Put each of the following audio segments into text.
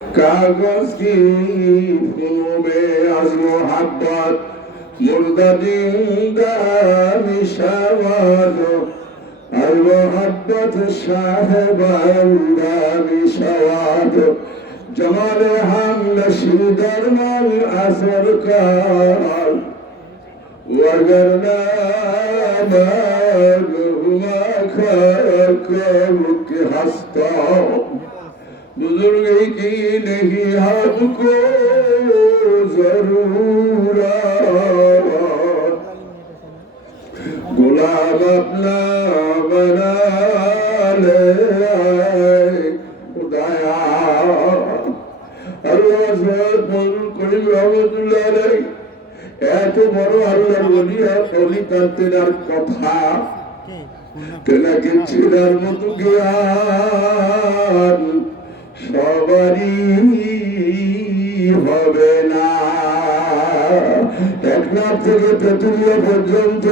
কাগজ কি কুলুবে আজ মোহাব্বত? মুর্দা জিন্দা মিশাওয়ানো আর মোহাব্বত সাহেবান্দা মিশাওয়ানো জমাল হামল শিদার মাল আসর কাল। وقرنا ما هو خلق बुजुर्ग की नहीं हमको जरूरत गुलाब अपना बना ले। खुदाया আল্লাহ সৈয়দ মজুর করিম রহমতুল্লাহ আলাই এত বড় আল্লাহর বলি আর বলি তার কথা তেনাকে ছেড়ার মতো গিয়া হবে না। থেকে তেতুলিয়া পর্যন্ত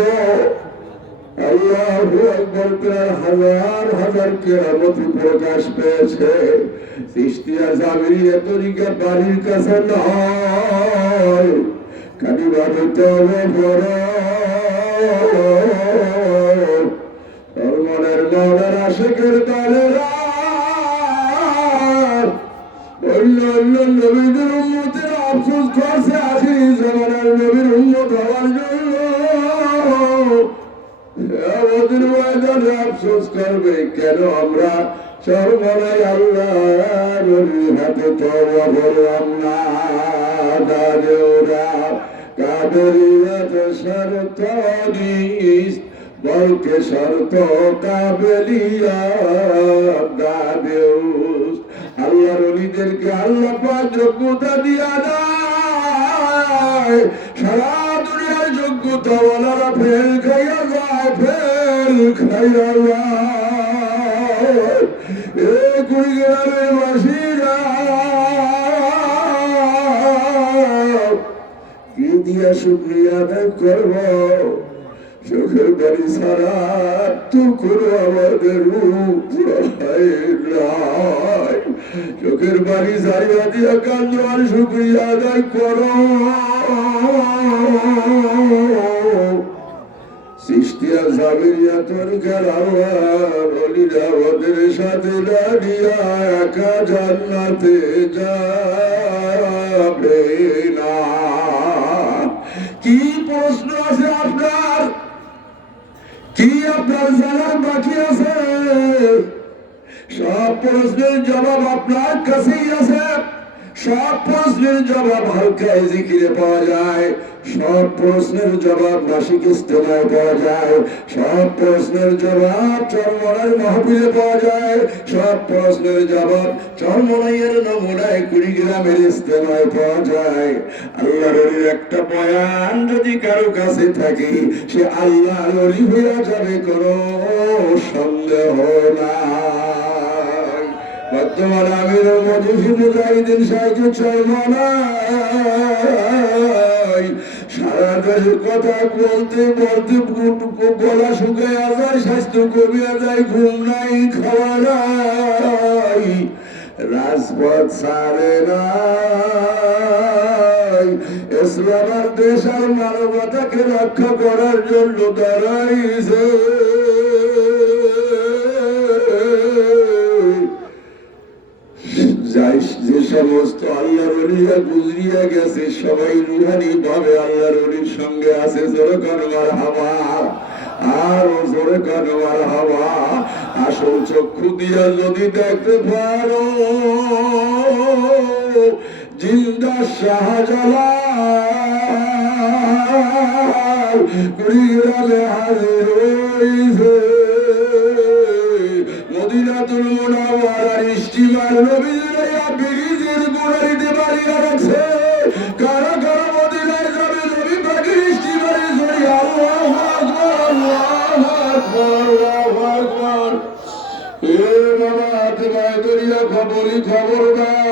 হাজার হাজার কেরামতি প্রকাশ পেয়েছে। বাড়ির কাছে নয়। বড় অন্য অন্য নবীদের আফসোস করছে আখিরি জমানার নবীর উন্মত হওয়ার জন্য। কেন আমরা? সর্বনাই আল্লাহ, নবীর হাতে তওবা করলাম না। দাদে ওরা? কাবেরিয়াত শরত নিস বলকে শরত কাবেলিয়া। দাদেউস আল্লাহর আল্লাহ যোগ্যতা দিয়া দেয় সারা দুনিয়ার যোগ্যতা ওনারা ফেল খাইয়া যায় ফেল খাইয়া যায়। এ করব? চোখের বাড়ি সারা তো কোনো আমাদের চোখের বাড়ি সারিয়া দিয়া কান্দর শুক্রিয়া আদায় করো। সৃষ্টিয়া জামিরিয়া তরিকার আওয়ার অলিরা ওদের সাথে দাঁড়িয়া একা জান্নাতে যাবে না। কি প্রশ্ন আছে আপনার? কি আপনার জানার বাকি আছে? সব প্রশ্নের জবাব আপনার কাছেই আছে। সব প্রশ্নের জবাব হালকায় জিকিরে পাওয়া যায়। সব প্রশ্নের জবাব নাসিক ইস্তেমায় পাওয়া যায়। সব প্রশ্নের জবাব চরমনার মাহফিলে পাওয়া যায়। সব প্রশ্নের জবাব চরমনাইয়ের নমুনায় কুড়িগ্রামের ইস্তেমায় পাওয়া যায়। আল্লাহর একটা বয়ান যদি কারও কাছে থাকে, সে আল্লাহর হইয়া যাবে কোনো সন্দেহ নাই। বর্তমান আমির মজুফি মুজাহিদিন সাহেব চরমনাই সারা দেশের কথা বলতে বলতে গলা শুকিয়ে যায় স্বাস্থ্য কমিয়া যায়, ঘুম নাই, খাওয়া নাই। রাজপথ সারে নাই। ইসলাম আর দেশ আর মানবতাকে রক্ষা করার জন্য দাঁড়াইছে। সমস্ত আল্লাহর অলিরা গুজরিয়া গেছে, সবাই রুহানি ভাবে আল্লাহর অলির সঙ্গে আছে জোরে কানবার হাওয়া আর জোরে কানবার হাওয়া আসল চক্ষু দিয়া যদি দেখতে পারো, জিন্দা শাহজালাল, কুড়িগ্রামে হাজির হইছে। রইল খবরই খবরদার।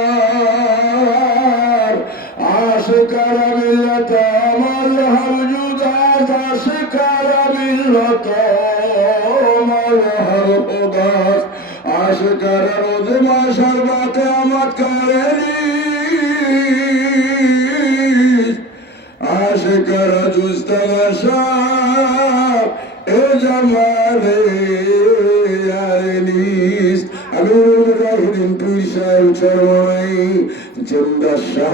আশকার মিল্লত আমার হরজুদার আশকার মিল্লত আমার হর উদাস আশকার রোজ মাসার বাতে আমার কারেরি আশকার জুজ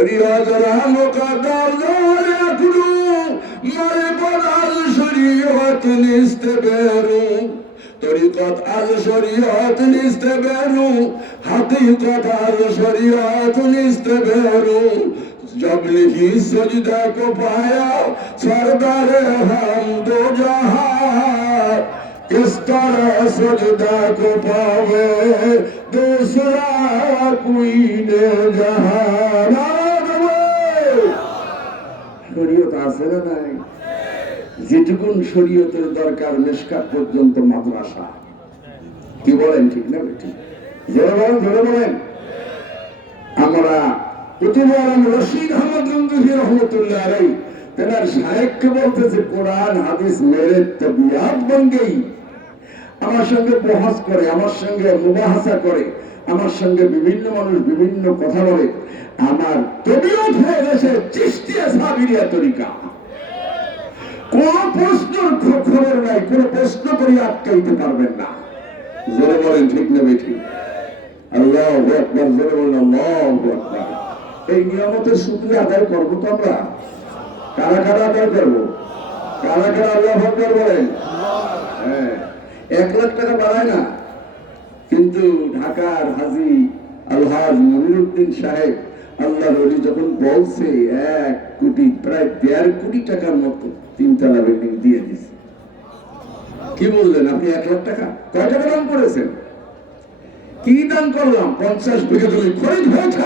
শরীয়ত রামকাদার রাখলু মারিফত আল শরীয়ত নিস্তে বেরু। তরিকত আল শরীয়ত নিস্তে বেরু হাকিকত আল শরীয়ত নিস্তে বেরু। জগলি কি সজদা को पावे दूसरा कोई ने जहाना আছে না নাই যেটুকুন শরীয়তের দরকার নিষ্কাত পর্যন্ত মাদ্রাসা। কি বলেন, ঠিক না ঠিক জোরে বলেন জোরে বলেন। আমরা রশিদ আহমদ রহমতুল্লাহ তেনার সাহেবকে বলতেছে, কোরআন, হাদিস মেরে তবিয়াত বন গই আমার সঙ্গে বহাস করে, আমার সঙ্গে মুবাহাসা করে, আমার সঙ্গে বিভিন্ন মানুষ বিভিন্ন কথা বলে আমার তবিয়ত হয়ে গেছে চিস্তিয়া সাবিরিয়া তরিকা। কোন প্রশ্নের খবর নাই, কোন প্রশ্ন করে আটকাইতে পারবেন না। জোরে বলেন, ঠিক না বেঠিক? আল্লাহ আকবর, জোরে বলেন, আল্লাহ আকবর। এই নিয়ামতের সূত্রে আদায় করব তো আমরা? কারা কারা আদায় করব? কারা কারা আল্লাহ আকবর বলেন? হ্যাঁ এক লাখ টাকা বাড়ায় না। কিন্তু ঢাকার হাজি আলহাজ মনিরুদ্দিন সাহেব আল্লাহ রলি যখন বলছে এক কোটি, প্রায় দেড় কোটি টাকার মতো তিনতলা বিল্ডিং দিয়ে দিছে। কি বললেন? আপনি এক লাখ টাকা? কয় টাকা দান করেছেন? কি দান করলাম? পঞ্চাশ বিঘা জমি। খরিদ হয়েছে।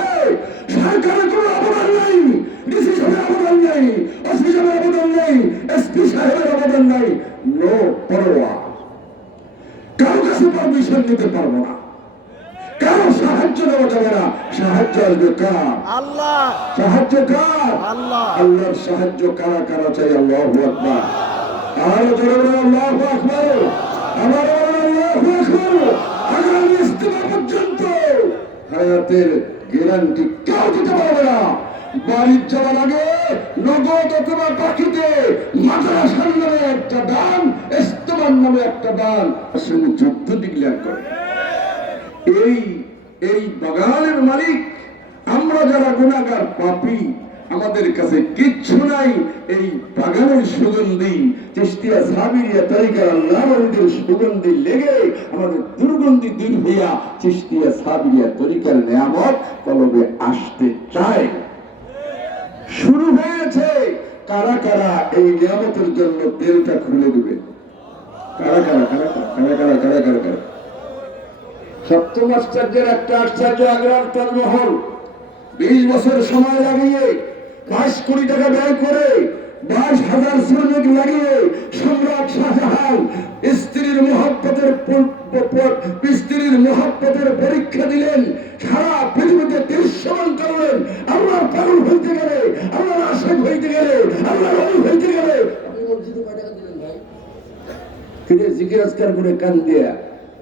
সরকারের কোনো অবদান নেই। ডিসি সাহেবের অবদান নেই। সাহেবের অবদান নেই। এসপি সাহেবের অবদান নেই। নো পরোয়া। কারও কাছে পারমিশন নিতে পারব না। কারও সাহায্য দেওয়া যাবে না? সাহায্য আসবে কার? আল্লাহ। সাহায্য কার? আল্লাহ। আল্লাহর সাহায্য কারা কারা চাই? আল্লাহ আকবার। আর জোরে বলে আল্লাহ আকবার। আমার আল্লাহ আকবার। আগামী ইস্তেমা পর্যন্ত হায়াতের গ্যারান্টি কেউ দিতে পারবে না। বাড়ির যাওয়ার আগে নগদ অথবা পাখিতে মাদ্রাসার নামে একটা দান ইস্তেমার নামে একটা দান। সঙ্গে যুদ্ধ ডিক্লেয়ার করে এই এই বাগানের মালিক, আমরা যারা গুণাগার, পাপি, আমাদের কাছে কিচ্ছু নাই, এই বাগানের সুগন্ধি চেষ্টিয়া সাবিরিয়া তরিকার আল্লাহদের সুগন্ধি লেগে আমাদের দুর্গন্ধি দূর হইয়া চেষ্টিয়া সাবিরিয়া তরিকার নিয়ামত কলবে আসতে চায়। শুরু হয়েছে। কারা কারা এই নিয়ামতের জন্য তেলটা খুলে দেবে? কারা কারা কারা কারা কারা কারা কারা কারা? সপ্তম আশ্চর্যের একটা আশ্চর্য আগ্রার তাজমহল বিশ বছর সময় লাগিয়ে বাইশ কোটি টাকা ব্যয় করে বাইশ হাজার শ্রমিক লাগিয়ে সম্রাট শাহজাহান স্ত্রীর মহব্বতের স্ত্রীর মহব্বতের পরীক্ষা দিলেন। সারা পৃথিবীতে দৃশ্যমান করলেন। আমরা পাগল হইতে গেলে, আমরা আশেক হইতে গেলে, আমরা রবি হইতে গেলে। আপনি মসজিদে দিলেন ভাই? করে কান দিয়া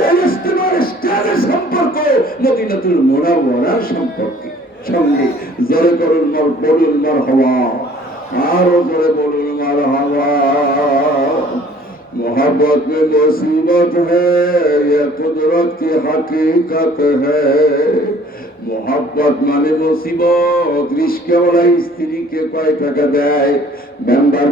এই ইস্তেমার স্টারের সম্পর্ক মদিনাতুল মোনাওয়ারার সম্পর্কে সঙ্গে জোরে করুন মর বলুন মর হওয়া আরো জোরে বলুন মর হওয়া मोहब्बत में मुसीबत है ये कुदरत की हकीकत है মোহাব্বত মানে মুসিবত রিস্কেওয়ালা স্ত্রীকে কয় টাকা দেয় মেম্বার